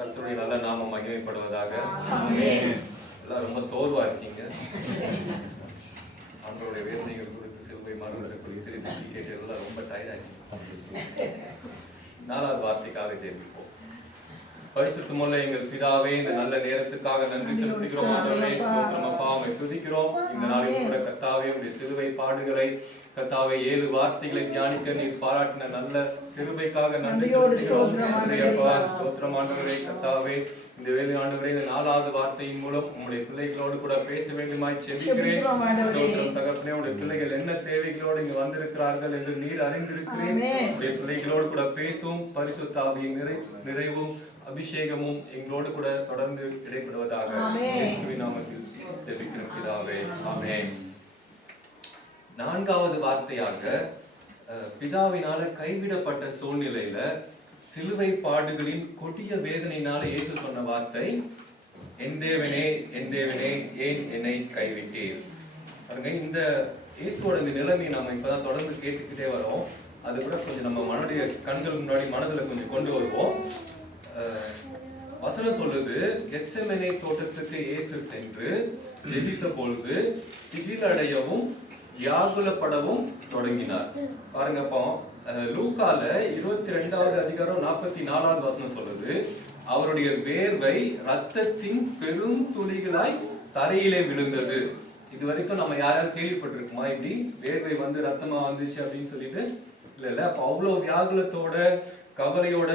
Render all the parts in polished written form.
கர்த்தருடைய நல்ல நாமம் மகிமைப்படுவதாக. எல்லாம் ரொம்ப சோர்வா இருக்கீங்க. ஆண்டவருடைய வேதனைகள் குறித்து, சிலுவை மரணத்தை குறித்து கேட்டு எல்லாம் ரொம்ப டயர்டாகி நாலாவது வார்த்தைக்காக ஜெபிப்போம். பரிசுத்தமுள்ள எங்கள் பிதாவே, இந்த நல்ல நேரத்துக்காக நன்றி செலுத்துகிறோம். ஆண்டவரே, ஸ்தோத்திரம் அப்பா, உம்மை துதிக்கிறோம். இந்த நாளில் கூட கர்த்தாவே, உம்முடைய சிலுவை பாடுகளை கர்த்தாவே 7 வார்த்தைகளை தியானிக்க நீர் பாராட்டின நல்ல கிருபைக்காக நன்றி செலுத்துகிறோம். ஸ்தோத்திரம் ஆண்டவரே. கர்த்தாவே, இந்த வேலை ஆண்டவரே, இந்த 4வது வார்த்தையின் மூலம் உம்முடைய பிள்ளைகளோடு கூட பேச வேண்டுமாய் ஜெபிக்கிறேன். ஸ்தோத்திரம் தகப்பனே, உம்முடைய பிள்ளைகள் என்ன தேவைகளோடு இங்கு வந்திருக்கிறார்கள் என்று நீர் அறிந்திருக்கிறேன். உம்முடைய பிள்ளைகளோடு கூட பேசும் பரிசுத்த ஆவியின் நிறைவும் அபிஷேகமும் எங்களோடு கூட தொடர்ந்து இடைப்படுவதாக இயேசுவின் நாமத்தில் ஜெபிக்கிறோம் பிதாவே, ஆமென். 4வது வார்த்தையாக பிதாவினால கைவிடப்பட்ட சூழ்நிலையில சிலுவை பாடுகளின் கொடிய வேதனையினால இயேசு சொன்ன வார்த்தை, என் தேவனே என் தேவனே ஏன் என்னை கைவிட்டீர். பாருங்க, இந்த இயேசுவோட இந்த நிலைமையை நாம இப்பதான் தொடர்ந்து கேட்டுக்கிட்டே வரோம். அது கூட கொஞ்சம் நம்ம மனடைய கண்களுக்கு முன்னாடி மனதுல கொஞ்சம் கொண்டு வருவோம். வசனம் சொல்லுது, கெத்செமனே தோட்டத்துக்கு இயேசு சென்று ஜெபித்த பொழுது திகிலடையவும் வியாகுலப்படவும் தொடங்கினார். பாருங்க, அப்போ லூக்கால 22வது அதிகாரம் 44வது வசனம் சொல்லுது, அவருடைய வேர்வை ரத்தத்தின் பெரும் துளிகளாய் தரையிலே விழுந்தது. இது வரைக்கும் நம்ம யாராவது கேள்விப்பட்டிருக்குமா இப்படி வேர்வை வந்து ரத்தமா வந்துச்சு அப்படின்னு சொல்லிட்டு? இல்ல. அப்ப அவ்வளவு வியாகுலத்தோட கவலையோட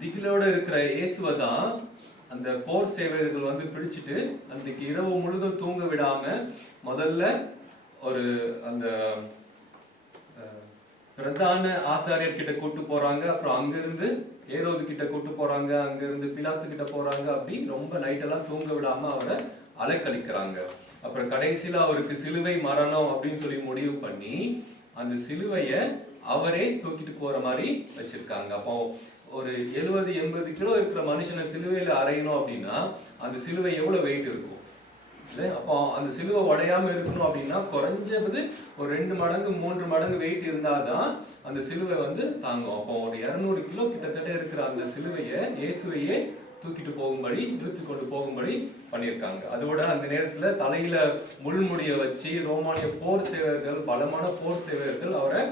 திகிலோட இருக்கிற இயேசுவை தான் அந்த போர் சேவகர்கள் வந்து பிடிச்சிட்டு அன்றைக்கு இரவு முழுதும் தூங்க விடாம முதல்ல ஒரு அந்த பிரதான ஆசாரியர் கிட்ட கூட்டு போறாங்க. அப்புறம் அங்கிருந்து ஏரோது கிட்ட கூட்டு போறாங்க, அங்கிருந்து பிலாத்து கிட்ட போறாங்க. அப்படி ரொம்ப நைட்டெல்லாம் தூங்க விடாம அவரை அலைக்கழிக்கிறாங்க. அப்புறம் கடைசியில அவருக்கு சிலுவை மரணம் அப்படின்னு சொல்லி முடிவு பண்ணி அந்த சிலுவைய அவரே தூக்கிட்டு போற மாதிரி வச்சிருக்காங்க. அப்போ ஒரு 70-80 கிலோ இருக்கிற மனுஷனை சிலுவையில அறையணும் அப்படின்னா அந்த சிலுவை எவ்வளவு வெயிட் இருக்கும்? அப்போ அந்த சிலுவை உடையாம இருக்கணும் அப்படின்னா குறைஞ்சது ஒரு 2 மடங்கு 3 மடங்கு வெயிட் இருந்தாதான் அந்த சிலுவை வந்து தாங்கும். அப்போ ஒரு 200 கிலோ கிட்டத்தட்ட இருக்கிற அந்த சிலுவையை இயேசுவையே தூக்கிட்டு போகும்படி இழுத்து கொண்டு போகும்படி பண்ணியிருக்காங்க. அதோட அந்த நேரத்துல தலையில முள்முடிய வச்சு ரோமானிய போர் சேவகர்கள், பலமான போர் சேவகர்கள் அவரை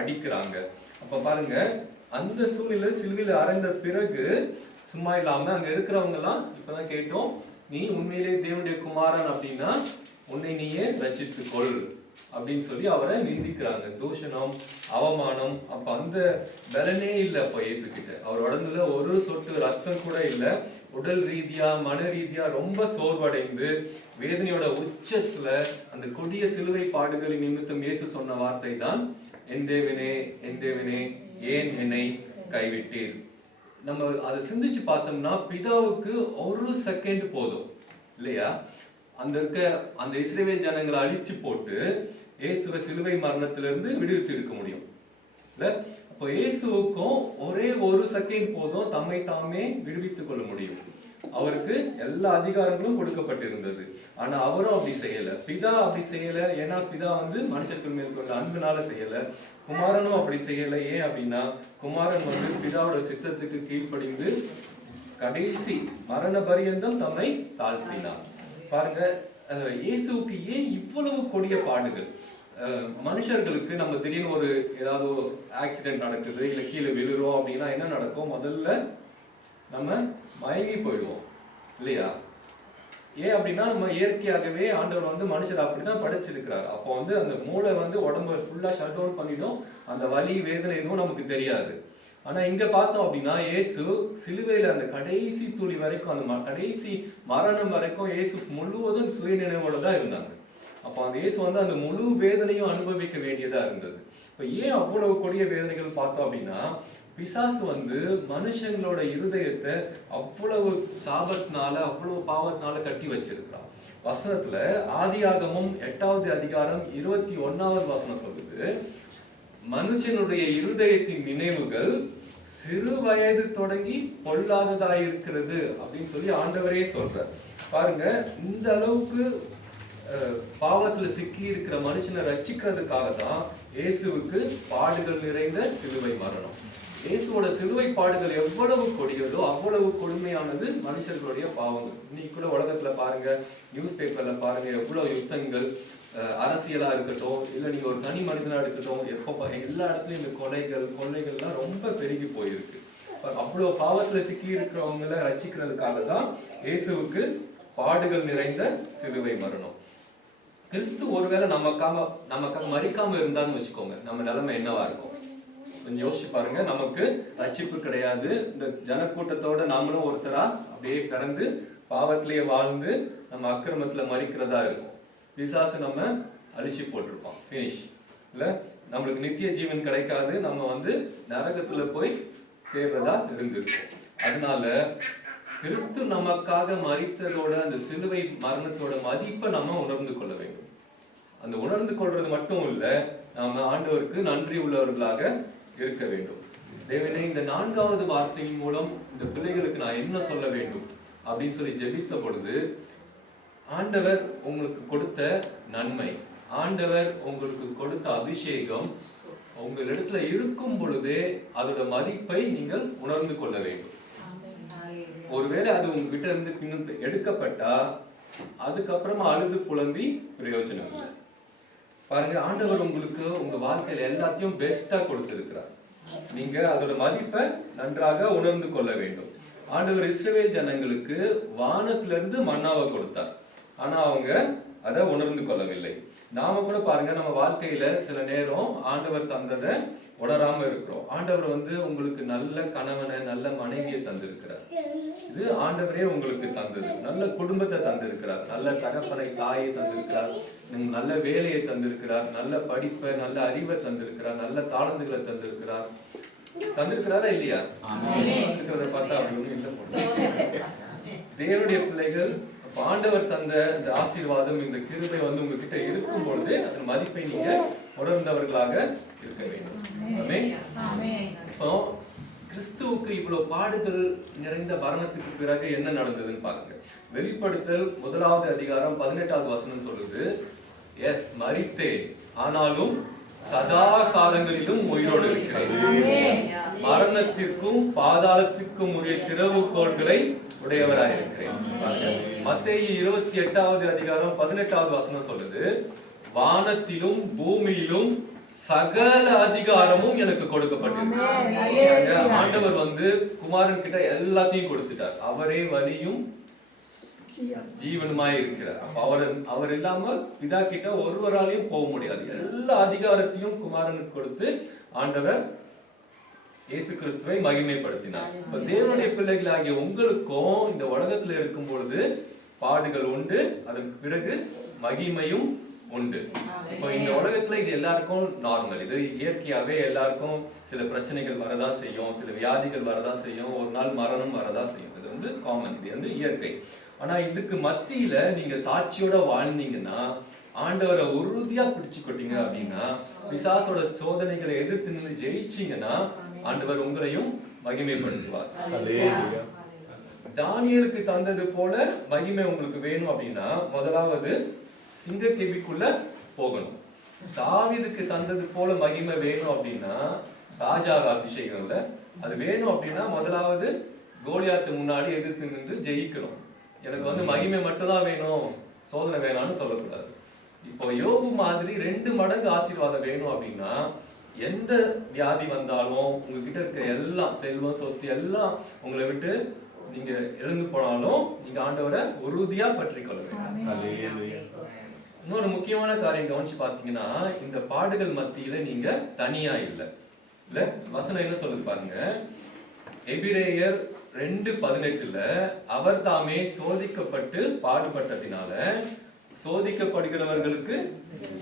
அடிக்கிறாங்க. அப்ப பாருங்க, அந்த சூழ்நிலை சிலுவையில அறைந்த பிறகு சும்மா இல்லாம அங்க இருக்கிறவங்க எல்லாம் இப்பதான் கேட்டோம், நீ உண்மையிலே தேவனுடைய குமாரன் அப்படின்னா உன்னை நீயே ரட்சித்துக் கொள் அப்படின்னு சொல்லி அவரை நிந்திக்கிறாங்க. தூஷணம், அவமானம். அப்ப அந்த பலனே இல்லை. அப்ப இயேசு கிட்ட அவர் உடம்புல ஒரு சொட்டு ரத்தம் கூட இல்லை. உடல் ரீதியா மன ரீதியா ரொம்ப சோர்வடைந்து வேதனையோட உச்சத்துல அந்த கொடிய சிலுவை பாடுகளின் நிமித்தம் இயேசு சொன்ன வார்த்தை தான், என் தேவனே என் தேவனே ஏன் என்னை கைவிட்டீர். நம்ம அதை சிந்திச்சு பார்த்தோம்னா பிதாவுக்கு ஒரு செகண்ட் போதும் இல்லையா, அந்த இஸ்ரவேல் ஜனங்களை அழிச்சு போட்டு இயேசுவை சிலுவை மரணத்திலிருந்து விடுவித்து இருக்க முடியும் இல்ல? அப்போ இயேசுவுக்கும் ஒரே ஒரு செகண்ட் போதும் தம்மை தாமே விடுவித்துக் கொள்ள முடியும். அவருக்கு எல்லா அதிகாரங்களும் கொடுக்கப்பட்டிருந்தது. ஆனா அவரும் அப்படி செய்யல, பிதா அப்படி செய்யல. ஏன்னா பிதா வந்து மனுஷர்கள் மேற்கொள்ள அன்புனால செய்யல. குமாரனும் அப்படி செய்யல. ஏன் அப்படின்னா குமாரன் வந்து பிதாவோட சித்தத்துக்கு கீழ்ப்படிந்து கடைசி மரண பரியந்தம் தம்மை தாழ்த்தினார். பாருங்க, இயேசுவுக்கு ஏன் இவ்வளவு கொடிய பாடுகள்? மனுஷர்களுக்கு நம்ம திடீர்னு ஒரு ஏதாவது ஆக்சிடென்ட் நடக்குது, இல்ல கீழே விழுறோம் அப்படின்னா என்ன நடக்கும்? முதல்ல நம்ம மயங்கி போயிடுவோம் இல்லையா? ஏன் அப்படின்னா நம்ம இயற்கையாகவே ஆண்டவர் வந்து மனுஷர் அப்படிதான் படைச்சிருக்கிறார். அப்போ வந்து அந்த மூளை வந்து உடம்பு ஃபுல்லா ஷட் டவுன் பண்ணிடும். அந்த வலி வேதனை எதுவும் நமக்கு தெரியாது. ஆனா இங்க பார்த்தோம் அப்படின்னா இயேசு சிலுவையில அந்த கடைசி துளி வரைக்கும், அந்த கடைசி மரணம் வரைக்கும் இயேசு முழுவதும் சுயநினைவோட தான் இருந்தாங்க. அப்போ அந்த இயேசு வந்து அந்த முழு வேதனையும் அனுபவிக்க வேண்டியதா இருந்தது. இப்ப ஏன் அவ்வளவு கொடிய வேதனைகள் பார்த்தோம் அப்படின்னா, பிசாசு வந்து மனுஷங்களோட இருதயத்தை அவ்வளவு சாபத்தினால அவ்வளவு பாவத்தினால கட்டி வச்சிருக்கிறான். வசனத்துல ஆதியாகமம் 8வது அதிகாரம் 21வது வசனம் சொல்லுது, மனுஷனுடைய இருதயத்தின் நினைவுகள் சிறு வயது தொடங்கி பொல்லாததாயிருக்கிறது அப்படின்னு சொல்லி ஆண்டவரே சொல்றார். பாருங்க, இந்த அளவுக்கு பாவத்துல சிக்கி இருக்கிற மனுஷனை ரட்சிக்கிறதுக்காக தான் இயேசுவுக்கு பாடுகள் நிறைந்த சிலுவை மரணம். இயேசுவோட சிலுவை பாடுகள் எவ்வளவு கொடியதோ அவ்வளவு கொடுமையானது மனுஷர்களுடைய பாவங்கள். இன்னைக்கு கூட உலகத்துல பாருங்க, நியூஸ் பேப்பர்ல பாருங்க, எவ்வளவு யுத்தங்கள், அரசியலா இருக்கட்டும், இல்ல நீங்க ஒரு தனி மனிதனா இருக்கட்டும், எல்லா இடத்துலயும் இந்த கொள்ளைகள்லாம் ரொம்ப பெருகி போயிருக்கு. அவ்வளவு பாவத்துல சிக்கி இருக்கிறவங்களை ரட்சிக்கிறதுக்காக தான் இயேசுவுக்கு பாடுகள் நிறைந்த சிலுவை மரணம். கிறிஸ்து ஒருவேளை நமக்காக மறிக்காம இருந்தான்னு வச்சுக்கோங்க, நம்ம நிலைமை என்னவா இருக்கும்? கொஞ்சம் யோசிச்சு பாருங்க. நமக்கு ரட்சிப்பு கிடையாது. இந்த ஜனக்கூட்டத்தோட நாமளும் ஒருத்தரா அப்படியே பிறந்து பாவத்திலேயே வாழ்ந்து நம்ம அக்கிரமத்துல மறிக்கிறதா இருக்கும். பிசாசு நம்ம அழிச்சு போட்டிருப்போம், பினிஷ் இல்ல. நம்மளுக்கு நித்திய ஜீவன் கிடைக்காது, நம்ம நரகத்துல போய் சேர்றதா இருந்திருக்கும். அதனால கிறிஸ்து நமக்காக மரித்ததோட அந்த சிலுவை மரணத்தோட மதிப்பை நம்ம உணர்ந்து கொள்ள வேண்டும். அந்த உணர்ந்து கொள்றது மட்டும் இல்ல, நாம ஆண்டவருக்கு நன்றி உள்ளவர்களாக இருக்க வேண்டும். தேவனே, இந்த 4வது வார்த்தையின் மூலம் இந்த பிள்ளைகளுக்கு நான் என்ன சொல்ல வேண்டும் அப்படின்னு சொல்லி ஜெபித்த பொழுது, ஆண்டவர் உங்களுக்கு கொடுத்த நன்மை, ஆண்டவர் உங்களுக்கு கொடுத்த அபிஷேகம் உங்களிடத்துல இருக்கும் பொழுதே அதோட மதிப்பை நீங்கள் உணர்ந்து கொள்ள வேண்டும். ஒருவேளை அது உங்ககிட்ட இருந்து பின்னும் எடுக்கப்பட்டா அதுக்கப்புறமா அழுது புலம்பி பிரயோஜனம் இல்லை. பாருங்க, ஆண்டவர் உங்களுக்கு உங்க வாழ்க்கையில எல்லாத்தையும் பெஸ்டா கொடுத்திருக்கிறார். நீங்க அதோட மதிப்பை நன்றாக உணர்ந்து கொள்ள வேண்டும். ஆண்டவர் இஸ்ரவேல் ஜனங்களுக்கு வானத்திலிருந்து மன்னாவை கொடுத்தார், ஆனா அவங்க அதை உணர்ந்து கொள்ளவில்லை. நாம கூட பாருங்க, நம்ம வாழ்க்கையில சில நேரம் ஆண்டவர் தந்ததை உணராம இருக்கிறோம். ஆண்டவர் உங்களுக்கு நல்ல கணவனை, நல்ல மனைவியை தந்திருக்கிறார். இது ஆண்டவரே உங்களுக்கு தந்தது. நல்ல குடும்பத்தை தந்திருக்கிறார், நல்ல தகப்பனை, தாயை தந்திருக்கிறார், நல்ல வேலையை தந்திருக்கிறார், நல்ல படிப்பை, நல்ல அறிவை தந்திருக்கிறார், நல்ல தாளந்துகளை தந்திருக்கிறாரா இல்லையா? இருக்கிறத பார்த்தா அப்படி ஒண்ணும் இல்லை. தேவனுடைய பிள்ளைகள், ஆண்டவர் தந்த இந்த ஆசீர்வாதம், இந்த கிருபை உங்ககிட்ட இருக்கும் பொழுது அதன் மதிப்பை நீங்க உணர்ந்தவர்களாக இருக்க வேண்டும். இப்போ கிறிஸ்துவுக்கு இவ்வளவு பாடுகள் நிறைந்த மரணத்துக்கு பிறகு என்ன நடந்ததுன்னு பாருங்க. வெளிப்படுத்தல் 1வது அதிகாரம் 18வது வசனம் சொல்லுது, எஸ், மரித்தேன், ஆனாலும் சதா காலங்களிலும் உயிரோடு இருக்கிறேன், மரணத்திற்கும் பாதாளத்திற்கும் உரிய திறவுகோள்களை உடையவராயிருக்கிறேன். மத்தேயு 28வது அதிகாரம் 18வது வசனம் சொல்லுது, வானத்திலும் பூமியிலும் சகல அதிகாரமும் எனக்கு கொடுக்கப்பட்டிருக்கு. ஆண்டவர் குமாரன் கிட்ட எல்லாத்தையும் கொடுத்துட்டார். அவரே வழியும் ஜீவனுமாய் இருக்கிறார். அவர் இல்லாம பிதா கிட்ட ஒருவராலையும் போக முடியாது. எல்லா அதிகாரத்தையும் குமாரனுக்கு கொடுத்து ஆண்டவர் இயேசு கிறிஸ்துவை மகிமைப்படுத்தினார். இப்ப தேவனுடைய பிள்ளைகளாகிய உங்களுக்கும் இந்த உலகத்துல இருக்கும் பொழுது பாடுகள் உண்டு, அதற்கு பிறகு மகிமையும் உண்டு. இப்போ இந்த உலகத்துல இது எல்லாருக்கும் நார்மல், இது இயற்கையாவே எல்லாருக்கும் சில பிரச்சனைகள் வரதான் செய்யும், சில வியாதிகள் வரதான் செய்யும், ஒரு நாள் மரணம் வரதான் செய்யும். இது காமன், இது இயற்கை. ஆனா இதுக்கு மத்தியில நீங்க சாட்சியோட வாழ்ந்தீங்கன்னா, ஆண்டவரை உறுதியா பிடிச்சுக்கிட்டீங்க அப்படின்னா, பிசாசோட சோதனைகளை எதிர்த்து நின்று ஜெயிச்சீங்கன்னா ஆண்டவர் உங்களையும் மகிமைப்படுத்துவார். தானியேலுக்கு தந்தது போல மகிமை உங்களுக்கு வேணும் அப்படின்னா முதலாவது சிங்கக்கேபிக்குள்ள போகணும். தாவீதுக்கு தந்தது போல மகிமை வேணும் அப்படின்னா ராஜாவ அபிஷேகம்ல அது வேணும் அப்படின்னா முதலாவது கோலியாத்து முன்னாடி எதிர்த்து நின்று ஜெயிக்கணும். எனக்கு மகிமை மட்டும்தான் வேணும், சோதனை வேணாம்னு சொல்லக்கூடாது. இப்போ யோபு மாதிரி 2 மடங்கு ஆசீர்வாதம் வேணும் அப்படின்னா, எந்த வியாதி வந்தாலும் உங்ககிட்ட இருக்க எல்லாம் செல்வம் சொத்து எல்லாம் உங்களை விட்டு நீங்க எழுந்து போனாலும் நீங்க ஆண்டவரை உறுதியா பற்றி கொள்ள வேண்டும். இன்னொரு முக்கியமான காரியம் கவனிச்சு பாத்தீங்கன்னா, இந்த பாடுகள் மத்தியில நீங்க தனியா இல்ல. வசனம் என்ன சொல்லுது பாருங்க, எபிரேயர் 2:18 அவர் தாமே சோதிக்கப்பட்டு பாடுபட்டதினால சோதிக்கப்படுகிறவர்களுக்கு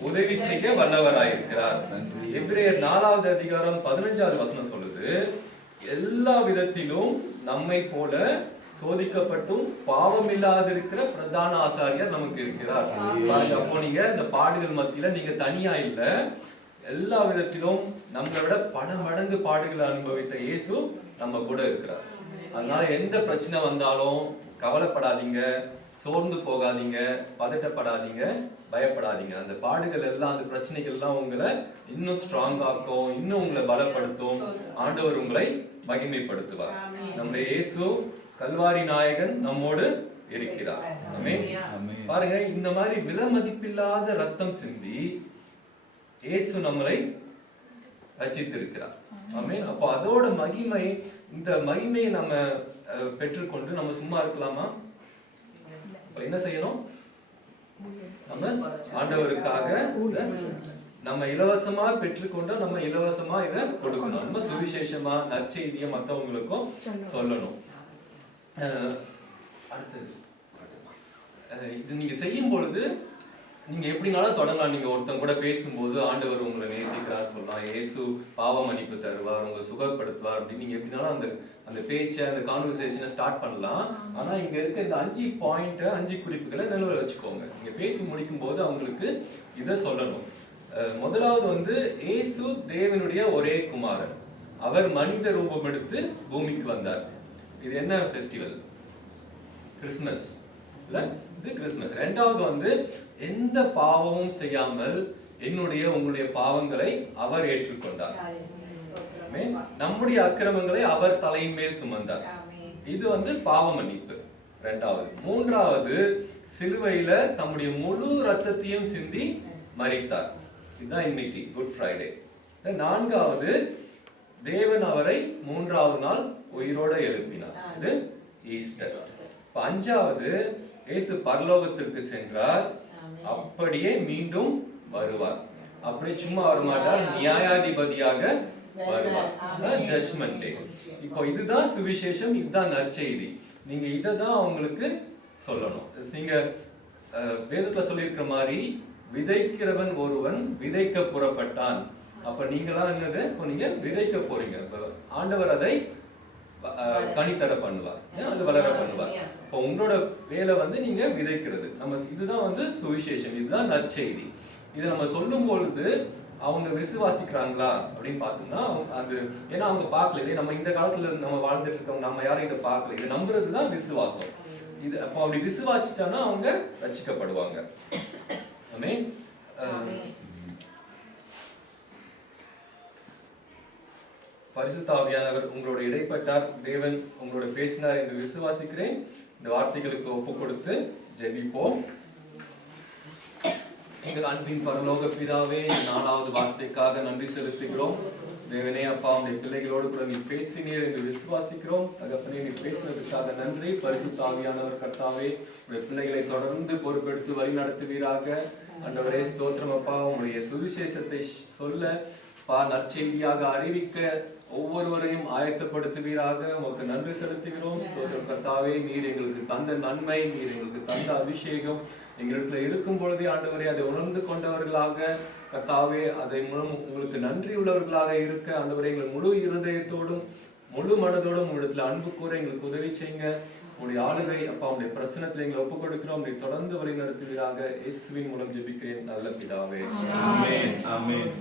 உதவி செய்ய வல்லவராயிருக்கிறார். எபிரேயர் 4வது அதிகாரம் 15வது வசனம் சொல்லுது, எல்லா விதத்திலும் நம்மை போல சோதிக்கப்பட்டும் பாவம் இல்லாதிருக்கிற பிரதான ஆசாரியர் நமக்கு இருக்கிறார். அப்போ நீங்க இந்த பாடுகள் மத்தியில நீங்க தனியா இல்ல, எல்லா விதத்திலும் நம்மளை விட பல மடங்கு பாடுகளை அனுபவித்த இயேசு நம்ம கூட இருக்கிறார். அதனால எந்த பிரச்சனை வந்தாலும் கவலைப்படாதீங்க, சோர்ந்து போகாதீங்க, பதட்டப்படாதீங்க, பயப்படாதீங்க. அந்த பாடுகள் எல்லாம், அந்த பிரச்சனைகள் எல்லாம் உங்களை இன்னும் ஸ்ட்ராங் ஆக்கும், இன்னும் உங்களை பலப்படுத்தும். ஆண்டவர் உங்களை மகிமைப்படுத்துவார். நம்முடைய இயேசு கல்வாரி நாயகன் நம்மோடு இருக்கிறார். ஆமென். பாருங்க, இந்த மாதிரி விலை மதிப்பில்லாத ரத்தம் சிந்தி இயேசு நம்மளை ரட்சித்திருக்கிறார். ஆமென். அப்போ அதோட மகிமை, இந்த மகிமையை நம்ம பெற்றுக்கொண்டு நம்ம சும்மா இருக்கலாமா? என்ன செய்யணும்? நம்ம ஆண்டவருக்காக நம்ம இலவசமா பெற்றுக்கொண்டு நம்ம இலவசமா இதை கொடுக்கணும். நம்ம சுவிசேஷமா நற்செய்தியை மற்றவங்களுக்கும் சொல்லணும். அடுத்தது, இது நீங்க செய்யும் பொழுது நீங்க எப்படினாலும் தொடங்கலாம். நீங்க ஒருத்தங்க கூட பேசும்போது ஆண்டவர் உங்களை நேசிக்கிறான்னு சொல்லலாம், இயேசு பாவ மன்னிப்பு தருவார், உங்களை சுகப்படுத்துவார் அப்படின்னு நீங்க எப்படினாலும் அந்த பேச்சை, அந்த கான்வர்சேஷனை ஸ்டார்ட் பண்ணலாம். ஆனா இங்க இருக்க இந்த 5 பாயிண்ட், 5 குறிப்புகளை நினைவுல வச்சுக்கோங்க. நீங்க பேசி முடிக்கும் போது அவங்களுக்கு இதை சொல்லணும். முதலாவது இயேசு தேவனுடைய ஒரே குமாரன். அவர் மனித ரூபம் எடுத்து பூமிக்கு வந்தார். இது என்ன ஃபெஸ்டிவல்? கிறிஸ்துமஸ் இல்ல, இது கிறிஸ்துமஸ். ரெண்டாவது எந்த பாவமும் செய்யாமல் என்னுடைய உங்களுடைய பாவங்களை அவர் ஏற்றுக்கொண்டார். நம்முடைய அக்கிரமங்களை அவர் தலையின் மேல் சுமந்தார். இது பாவ மன்னிப்பு. ரெண்டாவது. மூன்றாவது, சிலுவையில தம்முடைய முழு ரத்தத்தையும் சிந்தி மரித்தார். இதுதான் இன்னைக்கு குட் ஃப்ரைடே. நான்காவது, தேவன் அவரை 3ஆவது நாள் உயிரோட எழுப்பினார். இது ஈஸ்டர். அஞ்சாவது, இயேசு பரலோகத்திற்கு சென்றார், அப்படியே மீண்டும் வருவார். அப்படி சும்மா வரமாட்டார், நியாயாதிபதியாக வருவார். ஜட்ஜ்மென்ட் டே. இப்போ இதுதான் சுவிசேஷம், இதுதான் நற்செய்தி. நீங்க இதை தான் அவங்களுக்கு சொல்லணும். நீங்க வேதத்துல சொல்லியிருக்கிற மாதிரி விதைக்கிறவன் ஒருவன் விதைக்க புறப்பட்டான். அப்ப நீங்களாம் என்னது? இப்போ நீங்க விதைக்க போறீங்க. ஆண்டவர் அதை கனித்தர பண்ணுவார், அது வளர பண்ணுவார். இப்போ உங்களோட வேலை நீங்க விதைக்கிறது. நம்ம இதுதான் சுவிசேஷம், இதுதான் நற்செய்தி. இதை நம்ம சொல்லும் பொழுது அவங்க விசுவாசிக்கிறாங்களா அப்படின்னு பார்த்தோம்னா அது, ஏன்னா அவங்க பார்க்கல இல்லையா, நம்ம இந்த காலத்துல நம்ம வாழ்ந்துட்டு இருக்கோம், நம்ம யாரும் இதை பார்க்கல. இதை நம்புறதுதான் விசுவாசம். இது அப்போ அப்படி விசுவாசிச்சானா அவங்க ரட்சிக்கப்படுவாங்க. ஆமென். பரிசுத்த ஆவியானவர் உங்களோட இடைப்பட்டார், தேவன் உங்களோட பேசினார் என்று விசுவாசிக்கிறேன். இந்த வார்த்தைகளுக்கு ஒப்பு கொடுத்து ஜெபிப்போம். எங்கள் அன்பின் பரலோக பிதாவே, 4வது வார்த்தைக்காக நன்றி செலுத்துகிறோம். தேவனே அப்பா, உங்களுடைய பிள்ளைகளோடு கூட நீ பேசினீர் என்று விசுவாசிக்கிறோம். தகப்பனே, நீ பேசினதுக்காக நன்றி. பரிசுத்த ஆவியானவர் கர்த்தாவே, உங்களுடைய பிள்ளைகளை தொடர்ந்து பொறுப்பெடுத்து வழி நடத்துவீராக. ஆண்டவரே ஸ்தோத்திரம் அப்பா, உங்களுடைய சுவிசேஷத்தை சொல்ல நற்செய்தியாக அறிவிக்க ஒவ்வொருவரையும் ஆயத்தப்படுத்துவீராக. உங்களுக்கு நன்றி செலுத்துகிறோம். ஸ்தோத்திரம் கர்த்தாவே, நீர் எங்களுக்கு தந்த நன்மை, நீர் எங்களுக்கு தந்த அபிஷேகம் எங்களுக்கு இருக்கும் பொழுதே ஆண்டவரே அதை உணர்ந்து கொண்டவர்களாக கர்த்தாவே, அதை மூலம் உங்களுக்கு நன்றி உள்ளவர்களாக இருக்க ஆண்டவரே, எங்களை முழு இருதயத்தோடும் முழு மனதோடும் உங்களிடத்துல அன்பு கூற எங்களுக்கு உதவி செய்யுங்க. உங்களுடைய ஆளுகை அப்பா, உங்களுடைய பிரசனத்தில் எங்களை ஒப்புக் கொடுக்கிறோம். நீ தொடர்ந்து வழி நடத்துவீராக. இயேசுவின் மூலம் ஜெபிக்கிறேன் நல்ல பிதாவே. ஆமென். ஆமென்.